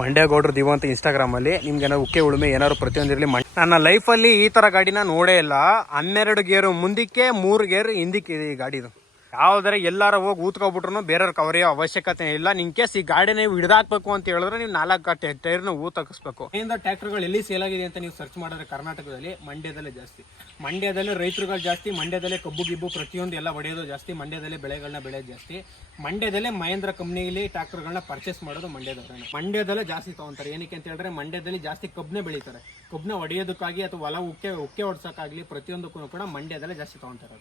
ಮಂಡ್ಯ ಗೌಡ್ರು ದಿವ ಅಂತ ಇನ್ಸ್ಟಾಗ್ರಾಮಲ್ಲಿ ನಿಮ್ಗೆ ಏನಾದ್ರು ಉಕ್ಕೆ ಉಳುಮೆ ಏನಾದ್ರು ಪ್ರತಿಯೊಂದಿರಲಿ. ನನ್ನ ಲೈಫಲ್ಲಿ ಈ ಥರ ಗಾಡಿನ ನೋಡೇ ಇಲ್ಲ. 12 ಗೇರು ಮುಂದಕ್ಕೆ 3 ಗೇರ್ ಹಿಂದಕ್ಕೆ ಇದೆ ಈ ಗಾಡಿದು. ಯಾವ್ದಾರ ಎಲ್ಲಾರ ಹೋಗಿ ಊತ್ಕೊಬಿಟ್ರು ಬೇರೆಯವ್ರಿಗೆ ಕವರಿಯೋ ಅವಶ್ಯಕತೆ ಇಲ್ಲ. ಇನ್ ಕೇಸ್ ಈ ಗಾಡಿ ನೀವು ಹಿಡ್ದಾಕ್ಬೇಕು ಅಂತ ಹೇಳಿದ್ರೆ ನೀವು 4 ಟೈರ್ನ ಊತಾಕಿಸ್ಬೇಕು. ಟ್ರ್ಯಾಕ್ಟರ್ಗಳು ಎಲ್ಲಿ ಸೇಲ್ ಆಗಿದೆ ಅಂತ ನೀವು ಸರ್ಚ್ ಮಾಡಿದ್ರೆ ಕರ್ನಾಟಕದಲ್ಲಿ ಮಂಡ್ಯದಲ್ಲೇ ಜಾಸ್ತಿ. ಮಂಡ್ಯದಲ್ಲೇ ರೈತರುಗಳು ಜಾಸ್ತಿ, ಮಂಡ್ಯದಲ್ಲೇ ಕಬ್ಬು ಗಿಬ್ಬು ಪ್ರತಿಯೊಂದು ಎಲ್ಲ ಹೊಡೆಯೋದು ಜಾಸ್ತಿ, ಮಂಡ್ಯದಲ್ಲೇ ಬೆಳೆಗಳನ್ನ ಬೆಳೆಯೋದು ಜಾಸ್ತಿ. ಮಂಡ್ಯದಲ್ಲೇ ಮಹೇಂದ್ರ ಕಂಪ್ನಿಲಿ ಟ್ರ್ಯಾಕ್ಟರ್ಗಳನ್ನ ಪರ್ಚೇಸ್ ಮಾಡೋದು ಮಂಡ್ಯದವ್ರೆ. ಮಂಡ್ಯದಲ್ಲೇ ಜಾಸ್ತಿ ತಗೊಂತಾರೆ. ಏನಕ್ಕೆ ಅಂತ ಹೇಳಿದ್ರೆ ಮಂಡ್ಯದಲ್ಲಿ ಜಾಸ್ತಿ ಕಬ್ಬನೇ ಬೆಳೀತಾರೆ. ಕಬ್ಬನ ಹೊಡೆಯೋದಕ್ಕಾಗಿ ಅಥವಾ ಹೊಲ ಉಕ್ಕೆ ಹೊಡ್ಸೋಕ್ಕಾಗಲಿ ಪ್ರತಿಯೊಂದಕ್ಕೂ ಕೂಡ ಮಂಡ್ಯದಲ್ಲೇ ಜಾಸ್ತಿ ತಗೊಂತಾರೆ.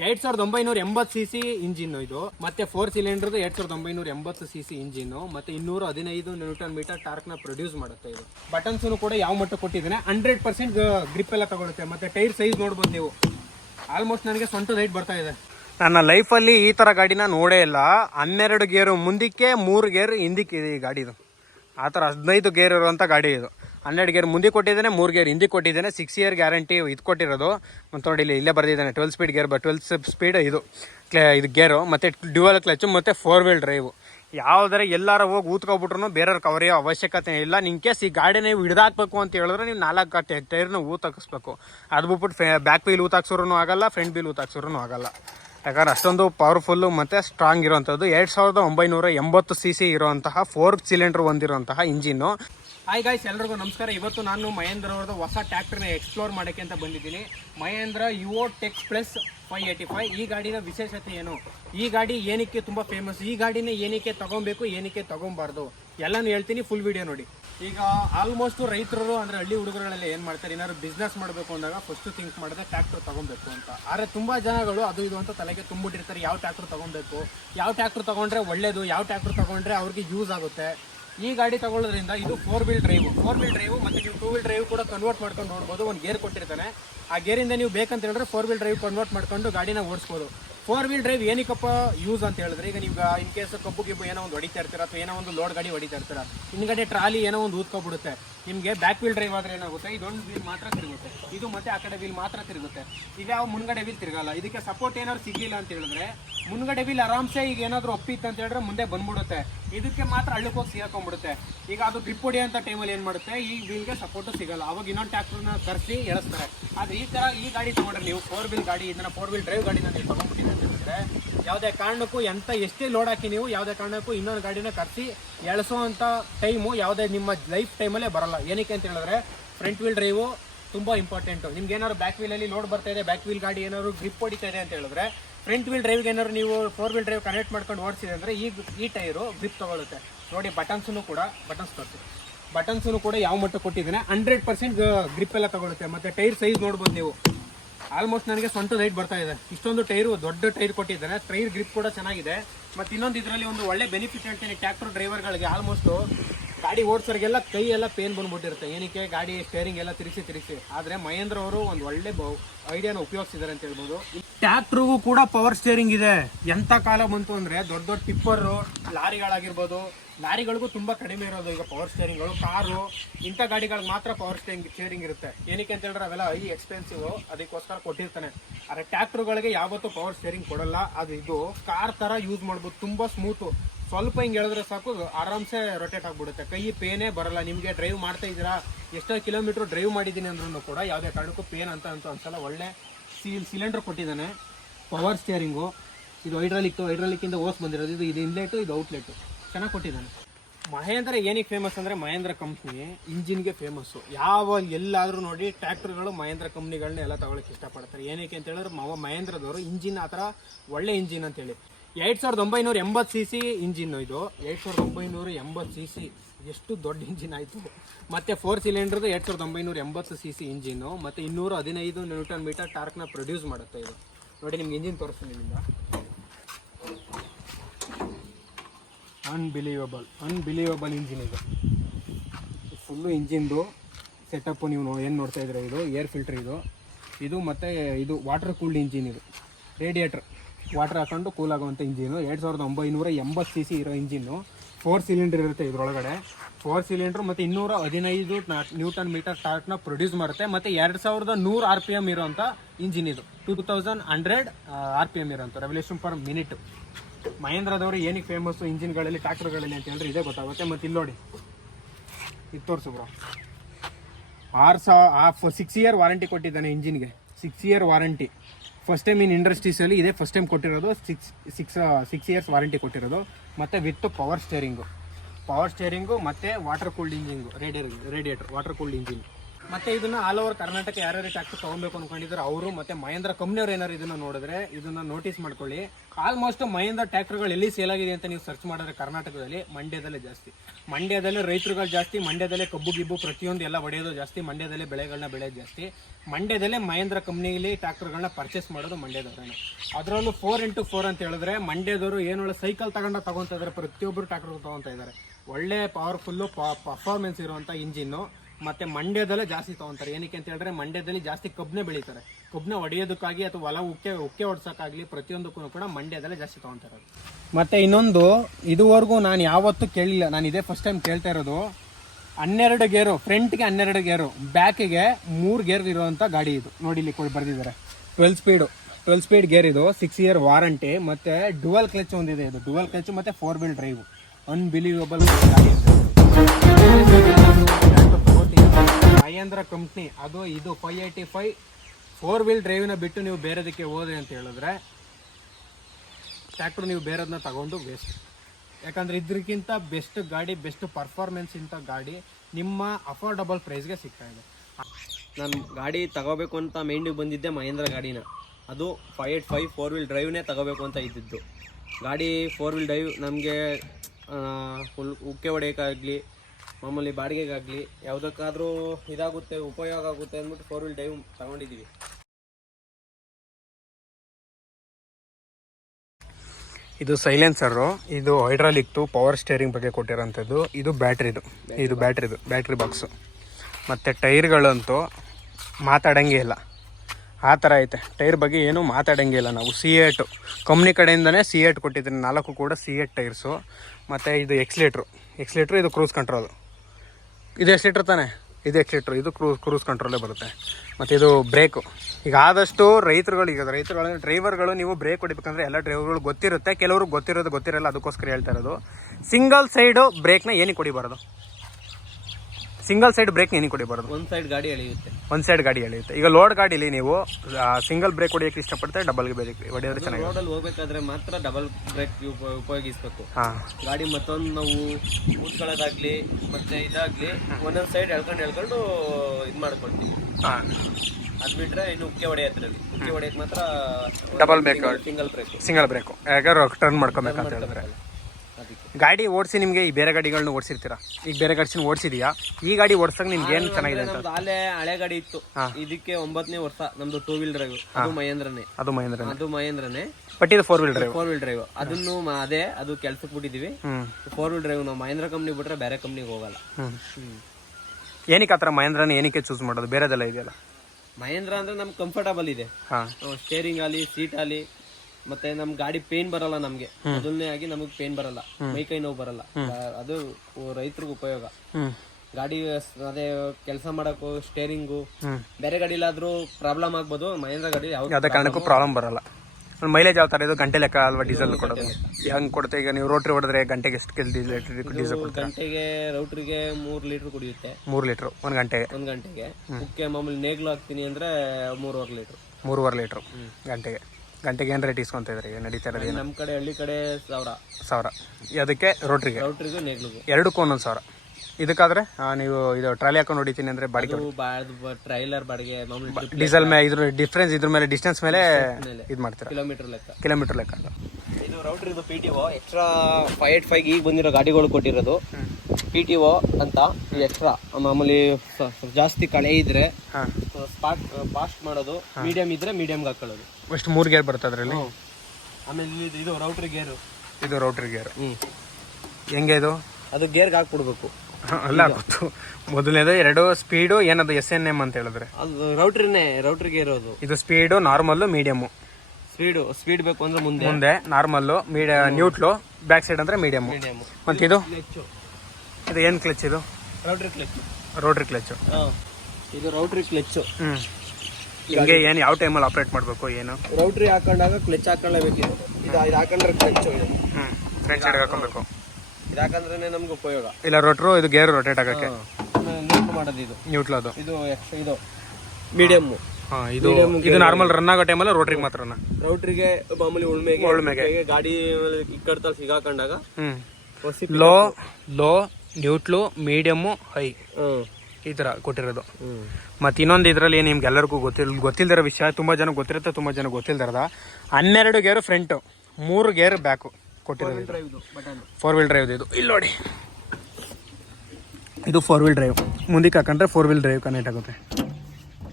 2980cc ಇಂಜಿನ್ ಇದು, ಮತ್ತೆ 4 ಸಿಲಿಂಡರ್ 2980cc ಇಂಜಿನ್, ಮತ್ತೆ 215 ನ್ಯೂಟನ್ ಮೀಟರ್ ಟಾರ್ಕ್ ನ ಪ್ರೊಡ್ಯೂಸ್ ಮಾಡುತ್ತೆ ಇದು. ಬಟನ್ಸ್ ಕೂಡ ಯಾವ ಮಟ್ಟ ಕೊಟ್ಟಿದ್ದಾನೆ, 100% ಗ್ರಿಪ್ ಎಲ್ಲ ತಗೊಳುತ್ತೆ. ಮತ್ತೆ ಟೈರ್ ಸೈಜ್ ನೋಡ್ಬೋದು ನೀವು, ಆಲ್ಮೋಸ್ಟ್ ನನಗೆ ಸೊಂಟದ ಹೈಟ್ ಬರ್ತಾ ಇದೆ. ನನ್ನ ಲೈಫಲ್ಲಿ ಈ ತರ ಗಾಡಿನ ನೋಡೇ ಇಲ್ಲ. 12 ಗೇರು ಮುಂದಕ್ಕೆ 3 ಗೇರ್ ಹಿಂದಕ್ಕೆ ಇದೆ ಈ ಗಾಡಿದು. ಆ ಥರ 15 ಗೇರ್ ಇರುವಂಥ ಗಾಡಿ ಇದು. 12 ಗೇರ್ ಮುಂದೆ ಕೊಟ್ಟಿದ್ದಾನೆ, 3 ಗೇರ್ ಹಿಂದೆ ಕೊಟ್ಟಿದ್ದಾನೆ. 6 ಇಯರ್ ಗ್ಯಾರಂಟಿ ಇದು ಕೊಟ್ಟಿರೋದು. ಮತ್ತು ನೋಡಿ ಇಲ್ಲೇ ಬರ್ದಿದ್ದಾನೆ 12 ಸ್ಪೀಡ್ ಗೇರ್, 12 ಸ್ಪೀಡ್ ಇದು ಗೇರು, ಮತ್ತು ಡ್ಯುವಲ್ ಕ್ಲಚ್, ಮತ್ತು 4 ವೀಲ್ ಡ್ರೈವ್. ಯಾವುದಾರ ಎಲ್ಲಾರ ಹೋಗಿ ಊತ್ಕೊಬಿಟ್ರು ಬೇರೆಯವ್ರಿಗೆ ಕವರಿಯೋ ಅವಶ್ಯಕತೆ ಇಲ್ಲ. ಇನ್ ಕೇಸ್ ಈ ಗಾಡಿ ನೀವು ಹಿಡ್ದಾಕ್ಬೇಕು ಅಂತ ಹೇಳಿದ್ರೆ ನೀವು 4 ಟೈರ್ನ ಊತಾಕಿಸ್ಬೇಕು. ಅದು ಬಿಟ್ಬಿಟ್ಟು ಬ್ಯಾಕ್ ವೀಲ್ ಊತಾಕ್ಸೋರು ಆಗಲ್ಲ, ಫ್ರಂಟ್ ವೀಲ್ ಊತಾಕ್ಸೋರು ಆಗಲ್ಲ. ಯಾಕಂದ್ರೆ ಅಷ್ಟೊಂದು ಪವರ್ಫುಲ್ಲು ಮತ್ತು ಸ್ಟ್ರಾಂಗ್ ಇರೋವಂಥದ್ದು. 2980cc ಇರೋವಂತಹ 4 ಸಿಲಿಂಡರ್ ಹೊಂದಿರುವಂತಹ ಇಂಜಿನ್ನು. ಹಾಯ್ ಗಾಯ್ಸ್, ಎಲ್ರಿಗೂ ನಮಸ್ಕಾರ. ಇವತ್ತು ನಾನು ಮಹೇಂದ್ರ ಅವ್ರದ್ದು ಹೊಸ ಟ್ರ್ಯಾಕ್ಟರ್ನ ಎಕ್ಸ್ಪ್ಲೋರ್ ಮಾಡೋಕ್ಕೆ ಅಂತ ಬಂದಿದ್ದೀನಿ. Mahindra Yuvo tech plus 585. ಈ ಗಾಡಿನ ವಿಶೇಷತೆ ಏನು, ಈ ಗಾಡಿ ಏನಕ್ಕೆ ತುಂಬ ಫೇಮಸ್, ಈ ಗಾಡಿನ ಏನಕ್ಕೆ ತಗೊಬೇಕು, ಏನಕ್ಕೆ ತಗೊಬಾರ್ದು ಎಲ್ಲನೂ ಹೇಳ್ತೀನಿ. ಫುಲ್ ವಿಡಿಯೋ ನೋಡಿ. ಈಗ ಆಲ್ಮೋಸ್ಟ್ ರೈತರು ಅಂದರೆ ಹಳ್ಳಿ ಹುಡುಗರುಗಳೆಲ್ಲ ಏನು ಮಾಡ್ತಾರೆ, ಏನಾದ್ರು ಬಿಸ್ನೆಸ್ ಮಾಡಬೇಕು ಅಂದಾಗ ಫಸ್ಟ್ ಥಿಂಕ್ ಮಾಡಿದ್ರೆ ಟ್ರ್ಯಾಕ್ಟರ್ ತಗೊಬೇಕು ಅಂತ. ಆದರೆ ತುಂಬ ಜನಗಳು ಅದು ಇದು ಅಂತ ತಲೆಗೆ ತುಂಬಿಟ್ಟಿರ್ತಾರೆ. ಯಾವ ಟ್ರ್ಯಾಕ್ಟರ್ ತಗೊಬೇಕು, ಯಾವ ಟ್ರ್ಯಾಕ್ಟರ್ ತಗೊಂಡ್ರೆ ಒಳ್ಳೇದು, ಯಾವ ಟ್ರ್ಯಾಕ್ಟರ್ ತಗೊಂಡ್ರೆ ಅವ್ರಿಗೆ ಯೂಸ್ ಆಗುತ್ತೆ. ಈ ಗಾಡಿ ತಗೊಳ್ಳೋದ್ರಿಂದ ಇದು 4 ವೀಲ್ ಡ್ರೈವ್ ಮತ್ತು ನೀವು 2 ವೀಲ್ ಡ್ರೈವ್ ಕೂಡ ಕನ್ವರ್ಟ್ ಮಾಡ್ಕೊಂಡು ನೋಡ್ಬೋದು. ಒಂದು ಗೇರ್ ಕೊಟ್ಟಿರ್ತಾನೆ, ಆ ಗೇರಿಂದ ನೀವು ಬೇಕಂತ ಹೇಳಿದ್ರೆ 4 ವೀಲ್ ಡ್ರೈವ್ ಕನ್ವರ್ಟ್ ಮಾಡ್ಕೊಂಡು ಗಾಡಿನ ಓಡಿಸ್ಬೋದು. 4 ವೀಲ್ ಡ್ರೈವ್ ಏನಕ್ಕಪ್ಪ ಯೂಸ್ ಅಂತ ಹೇಳಿದ್ರೆ, ಈಗ ನೀವು ಇನ್ ಕೇಸ್ ಕಬ್ಬು ಗಿಬ್ಬು ಏನೋ ಒಂದು ಹೊಡಿತಾ ಇರ್ತೀರ, ಅಥವಾ ಏನೋ ಒಂದು ಲೋಡ್ ಗಾಡಿ ಹೊಡಿತಾ ಇರ್ತೀರ, ಹಿಂದ್ಗಡೆ ಟ್ರಾಲಿ ಏನೋ ಒಂದು ಊದ್ಕೊಬಿಡುತ್ತೆ. ನಿಮಗೆ ಬ್ಯಾಕ್ ವೀಲ್ ಡ್ರೈವ್ ಆದರೆ ಏನಾಗುತ್ತೆ, ಇದೊಂದು ವೀಲ್ ಮಾತ್ರ ತಿರುಗುತ್ತೆ, ಇದು ಮತ್ತೆ ಆ ಕಡೆ ವೀಲ್ ಮಾತ್ರ ತಿರುಗುತ್ತೆ. ಈಗ ಯಾವ ಮುನ್ಗಡೆ ವೀಲ್ ತಿರುಗಲ್ಲ. ಇದಕ್ಕೆ ಸಪೋರ್ಟ್ ಏನಾದ್ರು ಸಿಗಲಿಲ್ಲ ಅಂತ ಹೇಳಿದ್ರೆ ಮುನ್ಗಡೆ ವೀಲ್ ಆರಾಮ್ಸೆ ಈಗ ಏನಾದರೂ ಒಪ್ಪಿತ್ತು ಅಂತ ಹೇಳಿದ್ರೆ ಮುಂದೆ ಬಂದ್ಬಿಡುತ್ತೆ. ಇದಕ್ಕೆ ಮಾತ್ರ ಹಳ್ಳಕ್ಕೆ ಹೋಗಿ ಸಿಗಾಕೊಂಡ್ಬಿಡುತ್ತೆ. ಈಗ ಅದು ಗ್ರಿಪ್ ಹೊಡಿಯೋಂಥ ಟೈಮಲ್ಲಿ ಏನು ಮಾಡುತ್ತೆ, ಈ ವೀಲ್ಗೆ ಸಪೋರ್ಟು ಸಿಗಲ್ಲ. ಅವಾಗ ಇನ್ನೊಂದು ಟ್ರ್ಯಾಕ್ಟರ್ನ ಕರೆಸಿ ಎಳಿಸ್ತಾರೆ. ಆದರೆ ಈ ಥರ ಈ ಗಾಡಿ ತಗೊಂಡ್ರೆ ನೀವು 4 ವೀಲ್ ಗಾಡಿ, ಇದನ್ನು 4 ವೀಲ್ ಡ್ರೈವ್ ಗಾಡಿನ ನೀವು ತಗೊಂಡ್ಬಿಟ್ಟಿದೆ ಅಂತ ಹೇಳಿದ್ರೆ ಯಾವುದೇ ಕಾರಣಕ್ಕೂ ಎಷ್ಟೇ ಲೋಡ್ ಹಾಕಿ ನೀವು ಯಾವುದೇ ಕಾರಣಕ್ಕೂ ಇನ್ನೊಂದು ಗಾಡಿನ ಕರೆಸಿ ಎಳಿಸೋವಂಥ ಟೈಮು ಯಾವುದೇ ನಿಮ್ಮ ಲೈಫ್ ಟೈಮಲ್ಲೇ ಬರಲ್ಲ. ಏನಕ್ಕೆ ಅಂತ ಹೇಳಿದ್ರೆ ಫ್ರಂಟ್ ವೀಲ್ ಡ್ರೈವು ತುಂಬ ಇಂಪಾರ್ಟೆಂಟು. ನಿಮ್ಗೆ ಏನಾದ್ರು ಬ್ಯಾಕ್ ವೀಲಲ್ಲಿ ಲೋಡ್ ಬರ್ತಾ ಇದೆ, ಬ್ಯಾಕ್ ವೀಲ್ ಗಾಡಿ ಏನಾದ್ರು ಗ್ರಿಪ್ ಹೊಡಿತಾ ಇದೆ ಅಂತ ಹೇಳಿದ್ರೆ ಫ್ರಂಟ್ ವೀಲ್ ಡ್ರೈವ್ಗೆ ಏನಾದ್ರು ನೀವು 4 ವೀಲ್ ಡ್ರೈವ್ ಕನೆಕ್ಟ್ ಮಾಡ್ಕೊಂಡು ಓಡಿಸಿದೆ ಅಂದರೆ ಈ ಟೈರು ಗ್ರಿಪ್ ತಗೊಳುತ್ತೆ. ನೋಡಿ ಬಟನ್ಸನ್ನು ಕೂಡ ಯಾವ ಮಟ್ಟ ಕೊಟ್ಟಿದ್ದಾನೆ, 100% ಗ್ರಿಪ್ ಎಲ್ಲ ತಗೊಳುತ್ತೆ. ಮತ್ತು ಟೈರ್ ಸೈಜ್ ನೋಡ್ಬೋದು ನೀವು, ಆಲ್ಮೋಸ್ಟ್ ನನಗೆ ಸೊಂಟದ ಹೈಟ್ ಬರ್ತಾ ಇದೆ. ಇಷ್ಟೊಂದು ಟೈರು ದೊಡ್ಡ ಟೈರ್ ಕೊಟ್ಟಿದ್ದಾನೆ. ಟೈರ್ ಗ್ರಿಪ್ ಕೂಡ ಚೆನ್ನಾಗಿದೆ. ಮತ್ತು ಇನ್ನೊಂದು ಇದರಲ್ಲಿ ಒಂದು ಒಳ್ಳೆ ಬೆನಿಫಿಟ್ ಹೇಳ್ತೀನಿ ಟ್ರ್ಯಾಕ್ಟರ್ ಡ್ರೈವರ್ಗಳಿಗೆ. ಆಲ್ಮೋಸ್ಟು ಗಾಡಿ ಓಡಿಸೋರಿಗೆಲ್ಲ ಕೈ ಎಲ್ಲ ಪೇನ್ ಬಂದ್ಬಿಟ್ಟಿರುತ್ತೆ. ಏನಕ್ಕೆ, ಗಾಡಿ ಸ್ಟೇರಿಂಗ್ ಎಲ್ಲ ತಿರುಗಿಸಿ. ಆದರೆ ಮಹೇಂದ್ರ ಅವರು ಒಂದು ಒಳ್ಳೆ ಐಡಿಯಾನ ಉಪಯೋಗಿಸಿದ್ದಾರೆ ಅಂತ ಹೇಳ್ಬೋದು. ಟ್ರ್ಯಾಕ್ಟ್ರಿಗೂ ಕೂಡ ಪವರ್ ಸ್ಟೇರಿಂಗ್ ಇದೆ. ಎಂಥ ಕಾಲ ಬಂತು ಅಂದರೆ ದೊಡ್ಡ ಟಿಪ್ಪರು, ಲಾರಿಗಳಾಗಿರ್ಬೋದು, ಲಾರಿಗಳಿಗೂ ತುಂಬ ಕಡಿಮೆ ಇರೋದು ಈಗ ಪವರ್ ಸ್ಟೇರಿಂಗ್ಗಳು. ಕಾರು ಇಂಥ ಗಾಡಿಗಳಿಗೆ ಮಾತ್ರ ಪವರ್ ಸ್ಟೇರಿಂಗ್ ಇರುತ್ತೆ. ಏನಕ್ಕೆ ಅಂತ ಹೇಳಿದ್ರೆ ಅವೆಲ್ಲ ಎಕ್ಸ್ಪೆನ್ಸಿವ್, ಅದಕ್ಕೋಸ್ಕರ ಕೊಟ್ಟಿರ್ತಾನೆ. ಆದರೆ ಟ್ರ್ಯಾಕ್ಟರ್ಗಳಿಗೆ ಯಾವತ್ತೂ ಪವರ್ ಸ್ಟೇರಿಂಗ್ ಕೊಡಲ್ಲ. ಅದು ಇದು ಕಾರ್ ಥರ ಯೂಸ್ ಮಾಡ್ಬೋದು, ತುಂಬ ಸ್ಮೂತು. ಸ್ವಲ್ಪ ಹಿಂಗೆ ಹೇಳಿದ್ರೆ ಸಾಕು ಆರಾಮ್ಸೆ ರೊಟೇಟ್ ಆಗಿಬಿಡುತ್ತೆ. ಕೈ ಪೇನೇ ಬರಲ್ಲ. ನಿಮಗೆ ಡ್ರೈವ್ ಮಾಡ್ತಾ ಇದ್ದೀರಾ, ಎಷ್ಟೋ ಕಿಲೋಮೀಟ್ರ್ ಡ್ರೈವ್ ಮಾಡಿದ್ದೀನಿ ಅಂದ್ರೂ ಕೂಡ ಯಾವುದೇ ಕಾರಣಕ್ಕೂ ಪೇನ್ ಅಂತ ಅನ್ಸಲ್ಲ. ಒಳ್ಳೆ ಸಿಲಿಂಡರ್ ಕೊಟ್ಟಿದ್ದಾನೆ, ಪವರ್ ಸ್ಟೇರಿಂಗು. ಇದು ಹೈಡ್ರಾಲಿಕ್ಕಿಂದ ಓಸ್ ಬಂದಿರೋದು. ಇದು ಇನ್ಲೆಟು, ಇದು ಔಟ್ಲೆಟು ಚೆನ್ನಾಗಿ ಕೊಟ್ಟಿದ್ದಾನೆ. ಮಹೇಂದ್ರ ಏನಕ್ಕೆ ಫೇಮಸ್ ಅಂದರೆ ಮಹೇಂದ್ರ ಕಂಪ್ನಿ ಇಂಜಿನ್ಗೆ ಫೇಮಸ್ಸು. ಎಲ್ಲಾದರೂ ನೋಡಿ ಟ್ರ್ಯಾಕ್ಟರ್ಗಳು ಮಹೇಂದ್ರ ಕಂಪ್ನಿಗಳನ್ನ ಎಲ್ಲ ತಗೊಳ್ಳೋಕೆ ಇಷ್ಟಪಡ್ತಾರೆ. ಏನಕ್ಕೆ ಅಂತ ಹೇಳಿದ್ರೆ ಮಹೇಂದ್ರದವರು ಇಂಜಿನ್ ಆ ಥರ ಒಳ್ಳೆ ಇಂಜಿನ್ ಅಂತೇಳಿ. 2980cc ಇಂಜಿನ್ನು ಇದು. 2980cc ಎಷ್ಟು ದೊಡ್ಡ ಇಂಜಿನ್ ಆಯಿತು. ಮತ್ತು 4 ಸಿಲಿಂಡರ್ದು 2980cc ಇಂಜಿನ್ನು, ಮತ್ತು 215 ನ್ಯೂಟನ್ ಮೀಟರ್ ಟಾರ್ಕ್ನ ಪ್ರೊಡ್ಯೂಸ್ ಮಾಡುತ್ತೆ ಇದು. ನೋಡಿ ನಿಮ್ಗೆ ಇಂಜಿನ್ ತೋರಿಸ್ತೀನಿ ನಿಮ್ಮಿಂದ. ಅನ್ಬಿಲೀವಬಲ್ ಇಂಜಿನ್ ಇದು. ಫುಲ್ಲು ಇಂಜಿನ್ದು ಸೆಟಪ್ಪು ನೀವು ಏನು ನೋಡ್ತಾ ಇದ್ರೆ ಇದು ಏರ್ ಫಿಲ್ಟರ್ ಇದು ಮತ್ತು ಇದು ವಾಟರ್ ಕೂಲ್ಡ್ ಇಂಜಿನ್. ಇದು ರೇಡಿಯೇಟರ್ ವಾಟರ್ ಹಾಕೊಂಡು ಕೂಲ್ ಆಗುವಂಥ ಇಂಜಿನು. 2980cc ಇರೋ ಇಂಜಿನ್ನು. 4 ಸಿಲಿಂಡರ್ ಇರುತ್ತೆ ಇದರೊಳಗಡೆ. 4 ಸಿಲಿಂಡ್ರು ಮತ್ತು 215 ನ್ಯೂಟನ್ ಮೀಟರ್ ಟಾರ್ಕ್ನ ಪ್ರೊಡ್ಯೂಸ್ ಮಾಡುತ್ತೆ. ಮತ್ತು 2100 RPM ಇರೋಂಥ ಇಂಜಿನ್ ಇದು. 2100 RPM ಇರೋಂಥ ರೆವಲ್ಯೂಷನ್ ಪರ್ ಮಿನಿಟ್. ಮಹೇಂದ್ರದವರು ಏನಕ್ಕೆ ಫೇಮಸ್ಸು ಇಂಜಿನ್ಗಳಲ್ಲಿ, ಟ್ರ್ಯಾಕ್ಟರ್ಗಳಲ್ಲಿ ಅಂತ ಹೇಳಿದ್ರೆ ಇದೇ ಗೊತ್ತಾಗುತ್ತೆ. ಮತ್ತು ಇಲ್ಲಿ ನೋಡಿ ಇದು ತೋರಿಸು ಬ್ರೋ. 6 ಇಯರ್ ವಾರಂಟಿ ಕೊಟ್ಟಿದ್ದಾನೆ ಇಂಜಿನ್ಗೆ. 6 year warranty first time in ಇಂಡಸ್ಟ್ರೀಸಲ್ಲಿ ಇದೇ ಫಸ್ಟ್ ಟೈಮ್ ಕೊಟ್ಟಿರೋದು. 6 ಇಯರ್ಸ್ ವಾರಂಟಿ ಕೊಟ್ಟಿರೋದು. ಮತ್ತು ವಿತ್ ಪವರ್ ಸ್ಟೇರಿಂಗು ಮತ್ತು ವಾಟರ್ ಕೂಲ್ಡ್ ಇಂಜಿನ್ಗು, ರೇಡಿಯೇಟರ್ ವಾಟರ್ ಕೂಲ್ಡ್ ಇಂಜಿನ್. ಮತ್ತು ಇದನ್ನು ಆಲ್ ಓವರ್ ಕರ್ನಾಟಕ ಯಾರ್ಯಾರು ಟ್ರ್ಯಾಕ್ಟರ್ ತೊಗೊಬೇಕು ಅಂದ್ಕೊಂಡಿದ್ದಾರೆ ಅವರು ಮತ್ತು ಮಹೇಂದ್ರ ಕಂಪ್ನಿಯವ್ರು ಏನಾರು ಇದನ್ನು ನೋಡಿದ್ರೆ ಇದನ್ನು ನೋಟಿಸ್ ಮಾಡ್ಕೊಳ್ಳಿ. ಆಲ್ಮೋಸ್ಟ್ ಮಹೇಂದ್ರ ಟ್ರ್ಯಾಕ್ಟರ್ಗಳು ಎಲ್ಲಿ ಸೇಲ್ ಆಗಿದೆ ಅಂತ ನೀವು ಸರ್ಚ್ ಮಾಡಿದ್ರೆ ಕರ್ನಾಟಕದಲ್ಲಿ ಮಂಡ್ಯದಲ್ಲೇ ಜಾಸ್ತಿ. ಮಂಡ್ಯದಲ್ಲೇ ರೈತರುಗಳು ಜಾಸ್ತಿ, ಮಂಡ್ಯದಲ್ಲೇ ಕಬ್ಬು ಗಿಬ್ಬು ಪ್ರತಿಯೊಂದು ಎಲ್ಲ ಹೊಡೆಯೋದು ಜಾಸ್ತಿ, ಮಂಡ್ಯದಲ್ಲೇ ಬೆಳೆಗಳನ್ನ ಬೆಳೆಯೋದು ಜಾಸ್ತಿ. ಮಂಡ್ಯದಲ್ಲೇ ಮಹೇಂದ್ರ ಕಂಪ್ನಿಯಲ್ಲಿ ಟ್ರ್ಯಾಕ್ಟರ್ಗಳನ್ನ ಪರ್ಚೇಸ್ ಮಾಡೋದು ಮಂಡ್ಯದವ್ರೇ. ಅದರಲ್ಲೂ 4x4 ಅಂತ ಹೇಳಿದ್ರೆ ಮಂಡ್ಯದವರು ಏನೊಳ್ಳೆ ಸೈಕಲ್ ತಗೊತಾ ಇದ್ದಾರೆ, ಪ್ರತಿಯೊಬ್ಬರು ಟ್ರ್ಯಾಕ್ಟರ್ ತೊಗೊತಾ ಇದ್ದಾರೆ. ಒಳ್ಳೆ ಪವರ್ಫುಲ್ಲು ಪರ್ಫಾರ್ಮೆನ್ಸ್ ಇರುವಂಥ ಇಂಜಿನ್ನು. ಮತ್ತು ಮಂಡ್ಯದಲ್ಲೇ ಜಾಸ್ತಿ ತೊಗೊತಾರೆ. ಏನಕ್ಕೆ ಅಂತ ಹೇಳಿದ್ರೆ ಮಂಡ್ಯದಲ್ಲಿ ಜಾಸ್ತಿ ಕಬ್ಬನ್ನೇ ಬೆಳೀತಾರೆ. ಕಬ್ಬನ್ನ ಹೊಡೆಯೋದಕ್ಕಾಗಿ ಅಥವಾ ಹೊಲ ಉಕ್ಕೆ ಹೊಡ್ಸೋಕ್ಕಾಗಲಿ ಪ್ರತಿಯೊಂದಕ್ಕೂ ಕೂಡ ಮಂಡ್ಯದಲ್ಲೇ ಜಾಸ್ತಿ ತೊಗೊತಾರೆ. ಮತ್ತು ಇನ್ನೊಂದು, ಇದುವರೆಗೂ ನಾನು ಯಾವತ್ತೂ ಕೇಳಿಲ್ಲ, ನಾನು ಇದೇ ಫಸ್ಟ್ ಟೈಮ್ ಕೇಳ್ತಾ ಇರೋದು. 12 ಗೇರು, ಫ್ರಂಟ್ಗೆ 12 ಗೇರು, ಬ್ಯಾಕಿಗೆ 3 ಗೇರ್ ಇರುವಂಥ ಗಾಡಿ ಇದು. ನೋಡಿ ಇಲ್ಲಿ ಬರೆದಿದ್ದಾರೆ 12 ಸ್ಪೀಡ್ ಗೇರ್ ಇದು. 6 ಇಯರ್ ವಾರಂಟಿ ಮತ್ತು ಡುವಲ್ ಕ್ಲಚ್ ಒಂದಿದೆ. ಇದು ಡುವಲ್ ಕ್ಲಚ್ ಮತ್ತು 4 ವೀಲ್ ಡ್ರೈವ್. ಅನ್ಬಿಲೀವಬಲ್ ಗಾಡಿ. ಮಹೇಂದ್ರ ಕಂಪ್ನಿ ಅದು ಇದು 585 4 ವೀಲ್ ಡ್ರೈವ್ನ ಬಿಟ್ಟು ನೀವು ಬೇರೆದಕ್ಕೆ ಹೋದ್ರಿ ಅಂತ ಹೇಳಿದ್ರೆ ಟ್ರ್ಯಾಕ್ಟರ್ ನೀವು ಬೇರೆದನ್ನ ತಗೊಂಡು ವೇಸ್ಟ್. ಯಾಕಂದರೆ ಇದಕ್ಕಿಂತ ಬೆಸ್ಟ್ ಗಾಡಿ, ಬೆಸ್ಟ್ ಪರ್ಫಾರ್ಮೆನ್ಸ್ ಇಂಥ ಗಾಡಿ ನಿಮ್ಮ ಅಫೋರ್ಡಬಲ್ ಪ್ರೈಸ್ಗೆ ಸಿಗ್ತಾ ಇದೆ. ನಾನು ಗಾಡಿ ತಗೋಬೇಕು ಅಂತ ಮೈಂಡಿಗೆ ಬಂದಿದ್ದೆ ಮಹೇಂದ್ರ ಗಾಡಿನ. ಅದು 585 4 ವೀಲ್ ಡ್ರೈವ್ನೇ ತಗೋಬೇಕು ಅಂತ ಇದ್ದಿದ್ದು. ಗಾಡಿ 4 ವೀಲ್ ಡ್ರೈವ್ ನಮಗೆ ಉಕ್ಕೆ ಹೊಡೆಯೋಕ್ಕಾಗಲಿ ಮಾಮೂಲಿ ಬಾಡಿಗೆಗಾಗಲಿ ಯಾವುದಕ್ಕಾದರೂ ಇದಾಗುತ್ತೆ, ಉಪಯೋಗ ಆಗುತ್ತೆ ಅಂದ್ಬಿಟ್ಟು 4 ವೀಲ್ ಡ್ರೈವ್ ತಗೊಂಡಿದ್ದೀವಿ. ಇದು ಸೈಲೆನ್ಸರು, ಇದು ಹೈಡ್ರಾಲಿಕ್ದು ಪವರ್ ಸ್ಟೇರಿಂಗ್ ಬಗ್ಗೆ ಕೊಟ್ಟಿರೋಂಥದ್ದು. ಇದು ಬ್ಯಾಟ್ರಿ ಬಾಕ್ಸು. ಮತ್ತು ಟೈರ್ಗಳಂತೂ ಮಾತಾಡೋಂಗೇ ಇಲ್ಲ, ಆ ಥರ ಐತೆ. ಟೈರ್ ಬಗ್ಗೆ ಏನೂ ಮಾತಾಡೋಂಗೇ ಇಲ್ಲ. ನಾವು C8 ಕಂಪ್ನಿ ಕಡೆಯಿಂದನೇ C8 ಕೊಟ್ಟಿದ್ದೀನಿ, 4 ಕೂಡ C8 ಟೈರ್ಸು. ಮತ್ತು ಇದು ಎಕ್ಸ್ಲೇಟ್ರು, ಇದು ಕ್ರೂಸ್ ಕಂಟ್ರೋಲು. ಇದು ಎಕ್ಸ್ಲೇಟ್ರ್ ತಾನೆ, ಇದು ಎಕ್ಸ್ಲೇಟ್ರು, ಇದು ಕ್ರೂಸ್ ಕಂಟ್ರೋಲೇ ಬರುತ್ತೆ. ಮತ್ತು ಇದು ಬ್ರೇಕು. ಈಗ ಆದಷ್ಟು ರೈತರುಗಳು ಡ್ರೈವರ್ಗಳು ನೀವು ಬ್ರೇಕ್ ಹೊಡಿಬೇಕಂದ್ರೆ ಎಲ್ಲ ಡ್ರೈವರ್ಗಳು ಗೊತ್ತಿರುತ್ತೆ, ಕೆಲವರು ಗೊತ್ತಿರಲ್ಲ. ಅದಕ್ಕೋಸ್ಕರ ಹೇಳ್ತಾ ಇರೋದು. ಸಿಂಗಲ್ ಸೈಡು ಬ್ರೇಕ್ನ ಏನಕ್ಕೆ ಹೊಡಿಬಾರ್ದು? ಸಿಂಗಲ್ ಸೈಡ್ ಬ್ರೇಕ್ ಏನಕ್ಕೆ ಹೊಡಿಬಾರ್ದು? ಒಂದು ಸೈಡ್ ಗಾಡಿ ಎಳೆಯುತ್ತೆ. ಈಗ ಲೋಡ್ ಗಾಡೀಲಿ ನೀವು ಸಿಂಗಲ್ ಬ್ರೇಕ್ ಹೊಡಿಯೋಕ್ಕೆ ಇಷ್ಟಪಡ್ತಾರೆ, ಡಬಲ್ ಬ್ರೇಕ್ ಹೊಡೆಯೋದ್ರೆ ಚೆನ್ನಾಗಿ. ರೋಡಲ್ಲಿ ಹೋಗ್ಬೇಕಾದ್ರೆ ಮಾತ್ರ ಡಬಲ್ ಬ್ರೇಕ್ ಉಪಯೋಗಿಸ್ಬೇಕು. ಗಾಡಿ ಮತ್ತೊಂದು ನಾವು ಕೂತ್ಕೊಳ್ಳೋದಾಗ್ಲಿ ಮತ್ತೆ ಇದಾಗ್ಲಿ ಒಂದೊಂದು ಸೈಡ್ ಎಳ್ಕೊಂಡು ಇದು ಮಾಡ್ಕೊಳ್ತೀವಿ. ಅದ್ ಬಿಟ್ರೆ ಇನ್ನು ಉಕ್ಕೆ ಹೊಡೆಯಕ್ಕೆ ಮಾತ್ರ ಡಬಲ್ ಬ್ರೇಕ್, ಸಿಂಗಲ್ ಬ್ರೇಕ್. ಯಾಕಂದ್ರೆ ಟರ್ನ್ ಮಾಡ್ಕೊಬೇಕಂತ ಹೇಳಿದ್ರೆ ಗಾಡಿ ಓಡಿಸಿ ನಿಮಗೆ ಈ ಬೇರೆ ಗಾಡಿಗಳನ್ನ ಓಡಿಸಿರ್ತೀರಾ. ಈಗ ಬೇರೆ ಗಾಡಿ ಓಡಿಸಿದ್ಯಾ? ಈ ಗಾಡಿ ಓಡಿಸಕ್ ನಿಮ್ಗೆ ಏನ್ ಚೆನ್ನಾಗಿದೆ ಅಂತ? ಹಳೆ ಗಾಡಿ ಇತ್ತು, ಇದಕ್ಕೆ 9ನೇ ವರ್ಷ ನಮ್ದು 2 ವೀಲ್ ಡ್ರೈವ್. ಅದು ಮಹೇಂದ್ರನೇ. ಬಟ್ ಇದು 4 ವೀಲ್ ಡ್ರೈವ್. ಅದನ್ನು ಅದು ಕೆಲ್ಸಕ್ಕೆ ಬಿಟ್ಟಿದೀವಿ. 4 ವೀಲ್ ಡ್ರೈವ್ ನಾವು ಮಹೇಂದ್ರ ಕಂಪ್ನಿ ಬಿಟ್ರೆ ಬೇರೆ ಕಂಪ್ನಿಗೆ ಹೋಗಲ್ಲ. ಏನಕ್ಕೆ ಆತರ ಮಹೇಂದ್ರನೇ ಏನಕ್ಕೆ ಚೂಸ್ ಮಾಡೋದು? ಬೇರೆದೆಲ್ಲ ಇದೆಯಲ್ಲ. ಮಹೇಂದ್ರ ಅಂದ್ರೆ ನಮ್ಗೆ ಕಂಫರ್ಟಬಲ್ ಇದೆ. ಸ್ಟೇರಿಂಗ್ ಆಗಲಿ, ಸೀಟ್ ಆಗಲಿ, ಮತ್ತೆ ನಮ್ ಗಾಡಿ ಪೇನ್ ಬರಲ್ಲ ನಮ್ಗೆ. ಮೊದಲನೇ ಆಗಿ ನಮಗ್ ಪೇನ್ ಬರಲ್ಲ, ಮೈ ಕೈ ನೋವು ಬರಲ್ಲ. ಅದು ರೈತರಿಗೆ ಉಪಯೋಗ. ಗಾಡಿ ಅದೇ ಕೆಲಸ ಮಾಡಕ್ಕೂ ಸ್ಟೇರಿಂಗು ಬೇರೆ ಗಾಡಿಲಾದ್ರೂ ಪ್ರಾಬ್ಲಮ್ ಆಗ್ಬೋದು, ಮಹೇಂದ್ರ ಗಾಡಿ ಯಾವುದೇ ಕಾರಣಕ್ಕೂ ಪ್ರಾಬ್ಲಮ್ ಬರಲ್ಲ. ಮೈಲೇಜ್ ಯಾವ ತರ ಇದು? ಗಂಟೆ ಲೆಕ್ಕ ಅಲ್ವಾ ಡೀಸೆಲ್ ಕೊಡೋದು? ಹೆಂಗ್ ಕೊಡುತ್ತೆ? ಈಗ ನೀವು ರೋಟ್ರಿ ಹೊಡೆದ್ರೆ ಗಂಟೆಗೆ ಎಷ್ಟು ಡೀಸೆಲ್? ಗಂಟೆಗೆ ರೌಟ್ರಿಗೆ 3 ಲೀಟರ್ ಕುಡಿಯುತ್ತೆ. 3 ಲೀಟರ್ ಒಂದ್ ಗಂಟೆಗೆ. ಉಕ್ಕೆ ಮಾಮೂಲಿ ನೇಗ್ಲು ಹಾಕ್ತೀನಿ ಅಂದ್ರೆ 3.5 ಲೀಟರ್ ಗಂಟೆಗೆ ಏನ್ ರೇಟ್ ಇಸ್ಕೊಂತ ಇದ್ರಿ? ನಡೀತಾ ಇರೋದು ನಮ್ ಕಡೆ ಹಳ್ಳಿ ಕಡೆ 1000. ಅದಕ್ಕೆ ರೋಟ್ರಿಗೆ ನೇಗ್ಲಿಗೆ ಎರಡಕ್ಕೂ 1,000. ಇದಕ್ಕಾದ್ರೆ ನೀವು ಇದು ಟ್ರಾಲಿ ಹಾಕೊಂಡು ಹೊಡಿತೀನಿ ಅಂದ್ರೆ ಬಾಡಿಗೆ, ಟ್ರೈಲರ್ ಬಾಡಿಗೆ, ಡೀಸೆಲ್ ಮೇಲೆ ಇದ್ರ ಡಿಫ್ರೆನ್ಸ್, ಇದ್ರ ಮೇಲೆ ಡಿಸ್ಟೆನ್ಸ್ ಮೇಲೆ ಇದು ಮಾಡ್ತೀರಾ? ಕಿಲೋಮೀಟರ್ ಲೆಕ್ಕ. ಇದು ರೌಟರ್, ಇದು PTO ಎಕ್ಸ್ಟ್ರಾ 585 ಈಗ ಬಂದಿರೋ ಗಾಡಿಗಳು ಕೊಟ್ಟಿರೋದು PTO ಅಂತ. ಎಕ್ಸ್ಟ್ರಾ ಮಾಮೂಲಿ ಜಾಸ್ತಿ ಕಳೆ ಇದ್ರೆ ಫಾಸ್ಟ್ ಮಾಡೋದು, ಮೀಡಿಯಂ ಇದ್ರೆ ಮೀಡಿಯಂಗೆ ಹಾಕೊಳ್ಳೋದು. ಎಷ್ಟು 3 ಗೇರ್ ಬರುತ್ತೆ ಅದರಲ್ಲಿ. ಆಮೇಲೆ ಇದು ರೌಟರ್ ಗೇರ್. ಹೆಂಗೆ ಇದು? ಅದು ಗೇರ್ಗೆ ಹಾಕ್ಬಿಡ್ಬೇಕು. ಅಲ್ಲ ಗೊತ್ತು. ಮೊದಲನೇದು 2 ಸ್ಪೀಡು, ಏನದು SNM ಅಂತ ಹೇಳಿದ್ರೆ ಅದು ರೌಟರ್ ಗೇರ್. ಇದು ಸ್ಪೀಡು, ನಾರ್ಮಲ್, ಮೀಡಿಯಮ್. ಸ್ಪೀಡ್ ಬೇಕು ಅಂದ್ರೆ ಮುಂದೆ ನಾರ್ಮಲ್, ನ್ಯೂಟ್ಲು, ಬ್ಯಾಕ್ ಸೈಡ್ ಅಂದ್ರೆ ಮೀಡಿಯಮ್. ಮತ್ತೆ ಇದು ಏನ್ ಕ್ಲಚ್? ಇದು ರೋಟ್ರಿ ಕ್ಲಚ್. ಇದು ರೌಟ್ರಿ ಕ್ಲಚ್. ಹಿಂಗೆ ಏನು ಯಾವ ಟೈಮಲ್ಲಿ ಆಪರೇಟ್ ಮಾಡಬೇಕು? ಏನು ರೌಟ್ರಿ ಹಾಕೊಂಡಾಗ ಕ್ಲಚ್ ಹಾಕೊಳ್ಳಬೇಕು. ಇದು ಹಾಕೊಂಡ್ರೆ ಕ್ಲಚ್. Front side ಹಾಕೊಬೇಕು. ಇದು ಹಾಕಂದ್ರೆ ನಮ್ಗೆ ಉಪಯೋಗ. ಇಲ್ಲ ರೋಟ್ರು, ಇದು ಗೇರ್ ರೊಟೇಟ್ ಆಗಕ್ಕೆ. ಮಾಡೋದು ಇದು ನ್ಯೂಟ್ಲ್ ಅದು. ಇದು ಇದು ಮೀಡಿಯಮ್. ಇದು ಇದು ನಾರ್ಮಲ್ ರನ್ ಆಗೋ ಟೈಮಲ್ಲಿ ರೋಟ್ರಿಗೆ ಮಾತ್ರನಾ? ರೌಟ್ರಿಗೆ ಮಾಮೂಲಿ ಉಳ್ಮೆಗೆ ಗಾಡಿ ಇಕ್ಕಡ್ತಲ್ಲಿ ಸಿಗಾಕೊಂಡಾಗ ಲೋ ನ್ಯೂಟ್ಲು ಮೀಡಿಯಮ್ಮು ಹೈ ಈ ಥರ ಕೊಟ್ಟಿರೋದು. ಮತ್ತು ಇನ್ನೊಂದು ಇದರಲ್ಲಿ ನಿಮ್ಗೆ ಎಲ್ಲರಿಗೂ ಗೊತ್ತಿಲ್ದಿರೋ ವಿಷಯ, ತುಂಬ ಜನ ಗೊತ್ತಿರುತ್ತೆ, ತುಂಬ ಜನ ಗೊತ್ತಿಲ್ದಿರದ 12 ಗೇರು ಫ್ರಂಟು, 3 ಗೇರ್ ಬ್ಯಾಕು ಕೊಟ್ಟಿರೋದು. 4 ವೀಲ್ ಡ್ರೈವ್ ಇದು. ಇಲ್ಲಿ ನೋಡಿ, ಇದು 4 ವೀಲ್ ಡ್ರೈವ್. ಮುಂದಕ್ಕೆ ಹಾಕೊಂಡ್ರೆ 4 ವೀಲ್ ಡ್ರೈವ್ ಕನೆಕ್ಟ್ ಆಗುತ್ತೆ.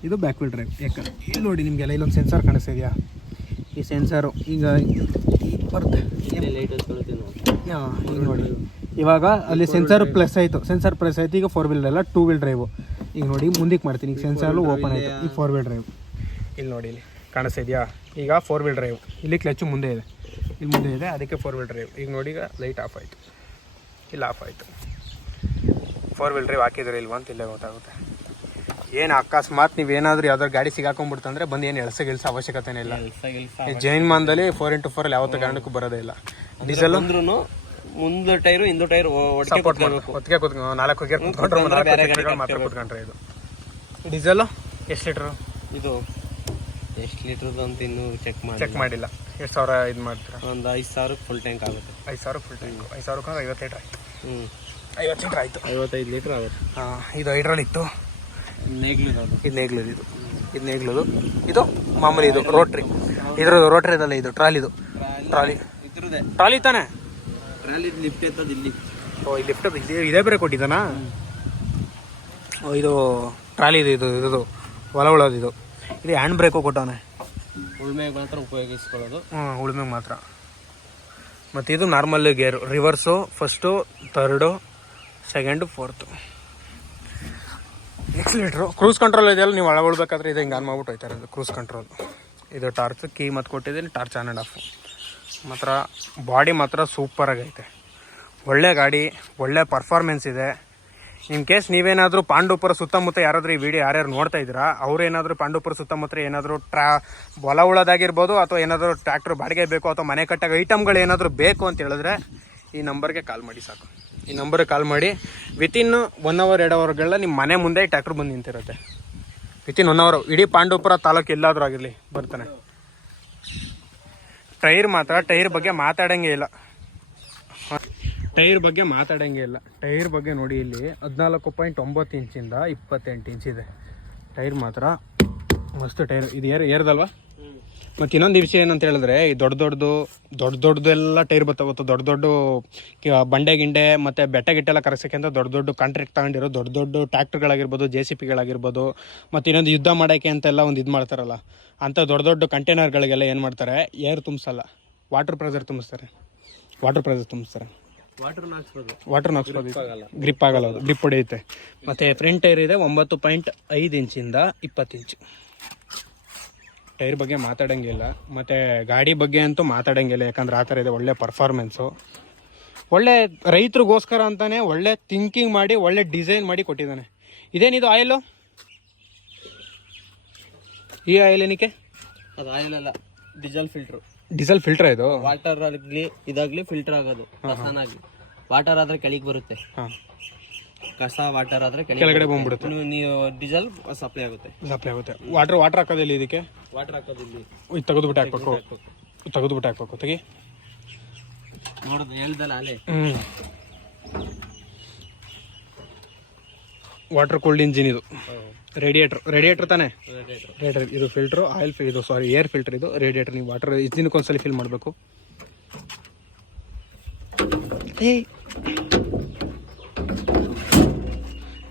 ಇದು ಬ್ಯಾಕ್ ವೀಲ್ ಡ್ರೈವ್. ಯಾಕಂದ್ರೆ ಇಲ್ಲಿ ನೋಡಿ ನಿಮಗೆಲ್ಲ ಇಲ್ಲೊಂದು ಸೆನ್ಸರ್ ಕಾಣಿಸ್ತಿದೆಯಾ? ಈ ಸೆನ್ಸರು ಈಗ ಬರುತ್ತೆ. ಈಗ ನೋಡಿ, ಇವಾಗ ಅಲ್ಲಿ ಸೆನ್ಸರ್ ಪ್ಲಸ್ ಆಯಿತು, ಈಗ 4 ವೀಲ್ ಎಲ್ಲ 2 ವೀಲ್ ಡ್ರೈವು. ಈಗ ನೋಡಿ ಮುಂದಕ್ಕೆ ಮಾಡ್ತೀನಿ, ಈಗ ಸೆನ್ಸರ್ಲು ಓಪನ್ ಆಯಿತು, ಈಗ 4 ವೀಲ್ ಡ್ರೈವ್. ಇಲ್ಲಿ ನೋಡಿ, ಇಲ್ಲಿ ಕಾಣಿಸ್ತಿದೆಯಾ? ಈಗ 4 ವೀಲ್ ಡ್ರೈವ್. ಇಲ್ಲಿ ಕ್ಲಚ್ಚು ಮುಂದೆ ಇದೆ, ಇಲ್ಲಿ ಮುಂದೆ ಇದೆ, ಅದಕ್ಕೆ 4 ವೀಲ್ ಡ್ರೈವ್. ಈಗ ನೋಡಿ, ಈಗ ಲೈಟ್ ಆಫ್ ಆಯಿತು, ಇಲ್ಲಿ ಆಫ್ ಆಯಿತು. 4 ವೀಲ್ ಡ್ರೈವ್ ಹಾಕಿದ್ರೆ ಇಲ್ವ ಅಂತ ಇಲ್ಲೇ ಗೊತ್ತಾಗುತ್ತೆ. ಏನು ಅಕಸ್ಮಾತ್ ನೀವೇನಾದರೂ ಯಾವ್ದಾದ್ರು ಗಾಡಿ ಸಿಗಾಕೊಂಡ್ಬಿಡ್ತಂದ್ರೆ ಬಂದು ಏನು ಎಳ್ಸ ಅವಶ್ಯಕತೆನೇ ಇಲ್ಲ. ಜೈನ್ ಮಾನ್ದಲ್ಲಿ 4x4 ಯಾವತ್ತೂ ಕಾರಣಕ್ಕೂ ಬರೋದೇ ಇಲ್ಲ. ಡೀಸೆಲ್ ಅಂದ್ರೂ ಮುಂದೆ ಟೈರು ಹಿಂದೆ ಟೈರ್ ಒಟ್ಟಿಗೆ ಕೂತ್ಕೊಂಡು 4 ಗೇರ್ ಕೂತ್ಕೊಂಡ್ರೆ ಮಾತ್ರ ಕೂತ್ಕೊಂಡ್ರೆ. ಇದು ಡೀಸೆಲ್ ಎಷ್ಟು ಲೀಟ್ರು? ಇದು ಎಷ್ಟು ಲೀಟ್ರದ್ದು ಅಂತ ಇನ್ನೂ ಚೆಕ್ ಮಾಡಿಲ್ಲ. ಎಷ್ಟು ಸಾವಿರ ಇದು ಮಾಡ್ತೀರಾ? ಒಂದು 5,000 ಫುಲ್ ಟ್ಯಾಂಕ್ ಆಗುತ್ತೆ. 5,000 ಫುಲ್ ಟ್ಯಾಂಕ್, 5,000 50 ಲೀಟ್ರ್ ಆಯಿತು. 50 ಲೀಟ್ರ್ ಆಯಿತು, 55 ಲೀಟ್ರ್ ಆಗುತ್ತೆ. ಇದು ಹೈಡ್ರಾಲ್ ಇತ್ತು. ಇದು ನೇಗ್ಲದು. ಇದು ಮಾಮೂಲಿ, ಇದು ರೋಟ್ರಿ. ಇದ್ರದ್ದು ರೋಟ್ರಿ ಇದಲ್ಲ, ಇದು ಟ್ರಾಲಿದು. ಟ್ರಾಲಿ ತಾನೆ? ಟ್ರಾಲಿ ಲಿಫ್ಟ್ ಇರ್ತದೆ ಇಲ್ಲಿ. ಈ ಲಿಫ್ಟ್ ಇದೇ ಬೇರೆ ಕೊಟ್ಟಿದ್ದಾನಾ? ಇದು ಟ್ರಾಲಿ ಇದು ಹೊಲ ಉಳೋದು. ಇದು ಹ್ಯಾಂಡ್ ಬ್ರೇಕು ಕೊಟ್ಟವನೆ. ಉಳ್ಮೆಗೆ ಮಾತ್ರ ಉಪಯೋಗಿಸ್ಕೊಳ್ಳೋದು. ಉಳ್ಮೆಗೆ ಮಾತ್ರ. ಮತ್ತು ಇದು normal gear, reverse, first, third, second, fourth. Accelerator, cruise control ಇದೆಯಲ್ಲ, ನೀವು ಒಳಗೆ ಉಳ್ಬೇಕಾದ್ರೆ ಇದು ಹಿಂಗೆ ಆನ್ ಮಾಡ್ಬಿಟ್ಟು ಹೋಯ್ತಾರೆ. ಇದು ಕ್ರೂಸ್ ಕಂಟ್ರೋಲ್. ಇದು ಟಾರ್ಚ್ ಕೀ ಮತ್ತು ಕೊಟ್ಟಿದ್ದೀನಿ, ಟಾರ್ಚ್ ಆನ್ ಆ್ಯಂಡ್ ಆಫ್. ಮಾತ್ರ ಬಾಡಿ ಮಾತ್ರ ಸೂಪರಾಗೈತೆ. ಒಳ್ಳೆ ಗಾಡಿ, ಒಳ್ಳೆ ಪರ್ಫಾರ್ಮೆನ್ಸ್ ಇದೆ. ಇನ್ ಕೇಸ್ ನೀವೇನಾದರೂ ಪಾಂಡವಪುರ ಸುತ್ತಮುತ್ತ ಯಾರಾದರೂ ಈ ವಿಡಿಯೋ ಯಾರ್ಯಾರು ನೋಡ್ತಾ ಇದ್ದೀರಾ, ಅವ್ರೇನಾದರೂ ಪಾಂಡವಪುರ ಸುತ್ತಮುತ್ತ ಏನಾದರೂ ಹೊಲ ಉಳೋದಾಗಿರ್ಬೋದು, ಅಥವಾ ಏನಾದರೂ ಟ್ರ್ಯಾಕ್ಟರ್ ಬಾಡಿಗೆ ಬೇಕು, ಅಥವಾ ಮನೆ ಕಟ್ಟಾಗ ಐಟಮ್ಗಳು ಏನಾದರೂ ಬೇಕು ಅಂತ ಹೇಳಿದ್ರೆ ಈ ನಂಬರ್ಗೆ ಕಾಲ್ ಮಾಡಿ ಸಾಕು. ಈ ನಂಬರ್ಗೆ ಕಾಲ್ ಮಾಡಿ ವಿತಿನ್ 1 ಅವರ್ 2 ಅವರ್ಗಳ ನಿಮ್ಮ ಮನೆ ಮುಂದೆ ಟ್ರ್ಯಾಕ್ಟರ್ ಬಂದು ನಿಂತಿರುತ್ತೆ. ವಿತಿನ್ 1 ಅವರ್ ಇಡೀ ಪಾಂಡವಪುರ ತಾಲೂಕು ಎಲ್ಲಾದರೂ ಆಗಿರಲಿ ಬರ್ತಾನೆ. ಟೈರ್ ಬಗ್ಗೆ ಮಾತಾಡಂಗೆ ಇಲ್ಲ. ಟೈರ್ ಬಗ್ಗೆ ನೋಡಿ, ಇಲ್ಲಿ 14.9 ಇಂಚಿಂದ 28 ಇಂಚ್ ಇದೆ. ಟೈರ್ ಮಾತ್ರ ಮಸ್ತ್ ಟೈರ್. ಇದು ಏರ್ದಲ್ವಾ? ಮತ್ತು ಇನ್ನೊಂದು ವಿಷಯ ಏನಂತ ಹೇಳಿದ್ರೆ, ಈ ದೊಡ್ಡದೆಲ್ಲ ಟೈರ್ ಬರ್ತಾವತ್ತು. ದೊಡ್ಡ ಬಂಡೆ ಗಿಂಡೆ ಮತ್ತು ಬೆಟ್ಟ ಕರೆಸೋಕ್ಕೆ ಅಂತ ದೊಡ್ಡ ಕಾಂಟ್ರಾಕ್ಟ್ ತಗೊಂಡಿರೋ ದೊಡ್ಡ ಟ್ರ್ಯಾಕ್ಟರ್ಗಳಾಗಿರ್ಬೋದು, JCPಗಳಾಗಿರ್ಬೋದು, ಮತ್ತು ಇನ್ನೊಂದು ಯುದ್ಧ ಮಾಡೋಕ್ಕೆ ಅಂತೆಲ್ಲ ಒಂದು ಇದು ಮಾಡ್ತಾರಲ್ಲ, ಅಂಥ ದೊಡ್ಡ ಕಂಟೈನರ್ಗಳಿಗೆಲ್ಲ ಏನು ಮಾಡ್ತಾರೆ, ಏರ್ ತುಂಬಿಸಲ್ಲ, ವಾಟರ್ ಪ್ರೆಷರ್ ತುಂಬಿಸ್ತಾರೆ. ವಾಟರ್ ನಾಕ್ಸ್ಬೋದು, ಗ್ರಿಪ್ ಆಗಲ್ಲ, ಅದು ಗ್ರಿಪ್ ಹೊಡೆಯುತ್ತೆ. ಮತ್ತು ಫ್ರಂಟ್ ಟೈರ್ ಇದೆ 9.5 ಇಂಚಿಂದ 20 ಇಂಚು. ಟೈರ್ ಬಗ್ಗೆ ಮಾತಾಡೋಂಗಿಲ್ಲ. ಮತ್ತು ಗಾಡಿ ಬಗ್ಗೆ ಅಂತೂ ಮಾತಾಡೋಂಗಿಲ್ಲ, ಯಾಕಂದ್ರೆ ಆ ಥರ ಇದೆ. ಒಳ್ಳೆ ಪರ್ಫಾರ್ಮೆನ್ಸು, ಒಳ್ಳೆ ರೈತರಿಗೋಸ್ಕರ ಅಂತಲೇ ಒಳ್ಳೆ ಥಿಂಕಿಂಗ್ ಮಾಡಿ ಒಳ್ಳೆ ಡಿಸೈನ್ ಮಾಡಿ ಕೊಟ್ಟಿದ್ದಾನೆ. ಇದೇನಿದು ಆಯಿಲು? ಈ ಆಯಿಲ್ ಏನಕ್ಕೆ? ಅದು ಆಯಿಲ್ ಅಲ್ಲ, ಡೀಸೆಲ್ ಫಿಲ್ಟರ್. ಇದು ವಾಟರ್ ಆಗಲಿ ಇದಾಗಲಿ ಫಿಲ್ಟರ್ ಆಗೋದು. ವಾಟರ್ ಆದರೆ ಕೆಳಗೆ ಬರುತ್ತೆ, ಕಸ ವಾಟರ್ ಆದ್ರೆ ಕೆಳಗಡೆ ಬಂದ್ಬಿಡುತ್ತೆ. ನೀವು ಡೀಸೆಲ್ ಸಪ್ಲೈ ಆಗುತ್ತೆ. ವಾಟರ್ ಹಾಕೋದಿಲ್ಲ ಇದಕ್ಕೆ. ವಾಟರ್ ಹಾಕೋದಿಲ್ಲ, ತೆಗೆದುಬಿಟ್ಟು ಹಾಕ್ಬೇಕು. ತೆಗಿ ನೋಡಿದ್ರೆ ಹೇಳ್ದಲ್ಲ ಅಲ್ಲೇ. ವಾಟರ್ ಕೂಲ್ಡ್ ಇಂಜಿನ್ ಇದು. ರೇಡಿಯೇಟರ್ ತಾನೆ? ರೇಡಿಯೇಟರ್. ಇದು ಫಿಲ್ಟ್ರು, ಆಯಿಲ್ ಇದು ಏರ್ ಫಿಲ್ಟರ್. ಇದು ರೇಡಿಯೇಟರ್. ನೀವು ವಾಟರ್ ದಿನಕ್ಕೊಂದ್ಸಲಿ ಫಿಲ್ ಮಾಡಬೇಕು.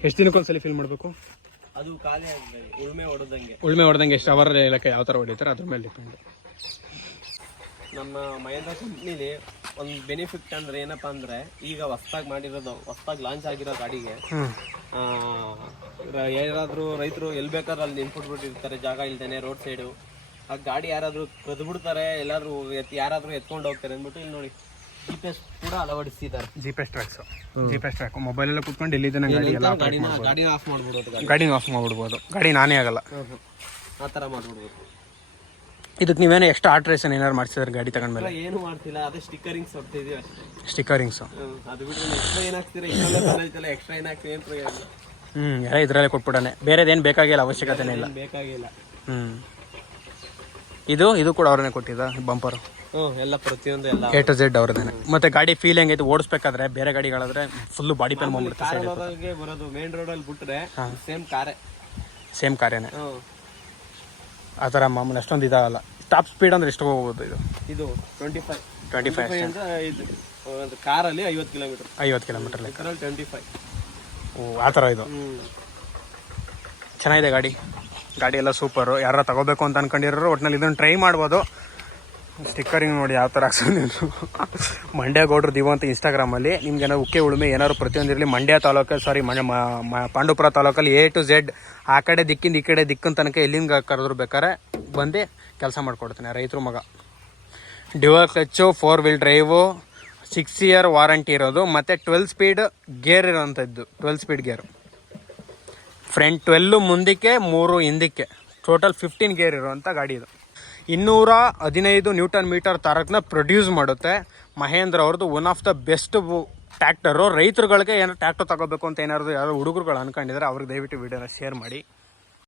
ಎಷ್ಟು ದಿನಕ್ಕೊಂದ್ಸಲಿ ಫಿಲ್ ಮಾಡಬೇಕು? ಅದು ಖಾಲಿ ಉಳ್ಮೆ ಹೊಡೆದಂಗೆ ಎಷ್ಟು ಅವರ್ ಲೆಕ್ಕ ಯಾವ ಥರ ಹೊಡಿತಾರೆ ಅದ್ರ ಮೇಲೆ ಡಿಪೆಂಡ್. ನಮ್ಮ ಮಹೇಂದ್ರ ಕಂಪ್ನಿಲಿ ಒಂದು ಬೆನಿಫಿಟ್ ಅಂದ್ರೆ ಏನಪ್ಪ ಅಂದ್ರೆ, ಈಗ ಹೊಸ್ದಾಗಿ ಲಾಂಚ್ ಆಗಿರೋ ಗಾಡಿಗೆ ಯಾರಾದರೂ ರೈತರು ಎಲ್ಲಿ ಬೇಕಾದ್ರೂ ಅಲ್ಲಿ ನಿಂತ್ಬಿಟ್ಟಿರ್ತಾರೆ, ಜಾಗ ಇಲ್ದೇನೆ ರೋಡ್ ಸೈಡು. ಆ ಗಾಡಿ ಯಾರಾದರೂ ಕದ್ಬಿಡ್ತಾರೆ, ಯಾರಾದರೂ ಎತ್ಕೊಂಡು ಹೋಗ್ತಾರೆ ಅಂದ್ಬಿಟ್ಟು ಇಲ್ಲಿ ನೋಡಿ GPS ಕೂಡ ಅಳವಡಿಸಿದ್ದಾರೆ. GPS ಟ್ರ್ಯಾಕ್ ಮೊಬೈಲೆಲ್ಲ ಕುತ್ಕೊಂಡು ಎಲ್ಲಿದೆ ಗಾಡಿನ ಆಫ್ ಮಾಡ್ಬಿಡ್ಬೋದು. ಗಾಡಿ ನಾನೇ ಆಗಲ್ಲ, ಆ ಥರ ಮಾಡ್ಬಿಡ್ಬೋದು. ಇದಕ್ಕೆ ನೀವೇನೋ ಎಕ್ಸ್ಟ್ರಾ ಆಲ್ಟ್ರೇಷನ್ ಏನಾರು ಮಾಡ್ಸಿದ್ರೆ ಗಾಡಿ ತಗೊಂಡ್ಮೇಲೆ? ಏನು ಮಾಡ್ತಿಲ್ಲ, ಅದೇ ಸ್ಟಿಕ್ಕರಿಂಗ್ಸ್ ಹೊಡ್ತಿದ್ದೀವಿ ಅಷ್ಟೇ. ಅದು ಬಿಟ್ಟರೆ ಎಕ್ಸ್ಟ್ರಾ ಏನು ಹಾಕ್ತೀರಾ? ಎಕ್ಸ್ಟ್ರಾ ಏನಾಗ್ತೀವಿ ಅಂತ ಎಲ್ಲ ಇದರಲ್ಲೇ ಕೊಟ್ಬಿಡಾನೆ, ಬೇರೆದೇನು ಬೇಕಾಗಿಲ್ಲ, ಅವಶ್ಯಕತೆನೇ ಇಲ್ಲ. ಬೇಕಾಗಿಲ್ಲ. ಇದು ಕೂಡ ಅವ್ರನ್ನೇ ಕೊಟ್ಟಿದ್ದ ಬಂಪರು. ಎಲ್ಲ ಪ್ರತಿಯೊಂದು ಎಲ್ಲ A to Z ಅವ್ರದೇನೆ. ಮತ್ತೆ ಗಾಡಿ ಫೀಲ್ ಹೆಂಗೈತೆ ಓಡಿಸ್ಬೇಕಾದ್ರೆ, ಬೇರೆ ಗಾಡಿಗಳಾದ್ರೆ ಫುಲ್ಲು ಬಾಡಿ ಪೇನ್ ಬಂದ್ಬಿಡುತ್ತೆ. ಬರೋದು ಮೇನ್ ರೋಡಲ್ಲಿ ಬಿಟ್ರೆ ಸೇಮ್ ಕಾರೇನೆ, ಆ ಥರ ಮಾಮೂಲಿ ಅಷ್ಟೊಂದು ಇದಾಗಲ್ಲ. ಟಾಪ್ ಸ್ಪೀಡ್ ಅಂದ್ರೆ ಎಷ್ಟು ಹೋಗ್ಬೋದು ಇದು 25 ಅಂತ. ಇದು ಕಾರಲ್ಲಿ 50 ಕಿಲೋಮೀಟರ್ 25. ಆ ಥರ ಇದು ಚೆನ್ನಾಗಿದೆ ಗಾಡಿ ಎಲ್ಲ ಸೂಪರು. ಯಾರು ತಗೋಬೇಕು ಅಂತ ಅನ್ಕೊಂಡಿರೋರು ಒಟ್ಟಿನಲ್ಲಿ ಇದನ್ನು ಟ್ರೈ ಮಾಡ್ಬೋದು. ಸ್ಟಿಕ್ಕರಿಂಗ್ ನೋಡಿ ಯಾವ ಥರ ಹಾಕ್ಸೋದು. ಮಂಡ್ಯ ಗೌಡ್ರು ದಿವ ಅಂತ ಇನ್ಸ್ಟಾಗ್ರಾಮಲ್ಲಿ ನಿಮ್ಗೆ ಏನಾದ್ರು ಉಕ್ಕೆ ಉಳುಮೆ ಏನಾದ್ರು ಪ್ರತಿಯೊಂದಿರಲಿ ಮಂಡ್ಯ ತಾಲೂಕಲ್ಲಿ ಪಾಂಡುಪುರ ತಾಲೂಕಲ್ಲಿ A to Z ಆ ಕಡೆ ದಿಕ್ಕಿಂದ ಈ ಕಡೆ ದಿಕ್ಕಿನ ತನಕ ಎಲ್ಲಿಂದ ಕರೆದ್ರು ಬೇಕಾದ್ರೆ ಬಂದು ಕೆಲಸ ಮಾಡಿಕೊಡ್ತಾನೆ. ರೈತರು ಮಗ. Dual clutch, 4 wheel drive, 6 year warranty ಇರೋದು, ಮತ್ತು 12 ಸ್ಪೀಡ್ ಗೇರ್ ಇರೋಂಥದ್ದು. 12 ಸ್ಪೀಡ್ ಗೇರು, ಫ್ರಂಟ್ 12 ಮುಂದಕ್ಕೆ 3 ಹಿಂದಕ್ಕೆ, ಟೋಟಲ್ 15 ಗೇರ್ ಇರುವಂಥ ಗಾಡಿ ಇದು. 215 ನ್ಯೂಟನ್ ಮೀಟರ್ ಟಾರ್ಕ್ನ ಪ್ರೊಡ್ಯೂಸ್ ಮಾಡುತ್ತೆ. ಮಹೇಂದ್ರ ಅವ್ರದ್ದು one of the best tractor. ರೈತರುಗಳಿಗೆ ಏನಾದ್ರು ಟ್ರ್ಯಾಕ್ಟರ್ ತಗೋಬೇಕು ಅಂತ ಏನಾದ್ರು ಯಾರು ಹುಡುಗರುಗಳು ಅನ್ಕೊಂಡಿದ್ದಾರೆ, ಅವ್ರಿಗೆ ದಯವಿಟ್ಟು ವಿಡಿಯೋನ ಶೇರ್ ಮಾಡಿ.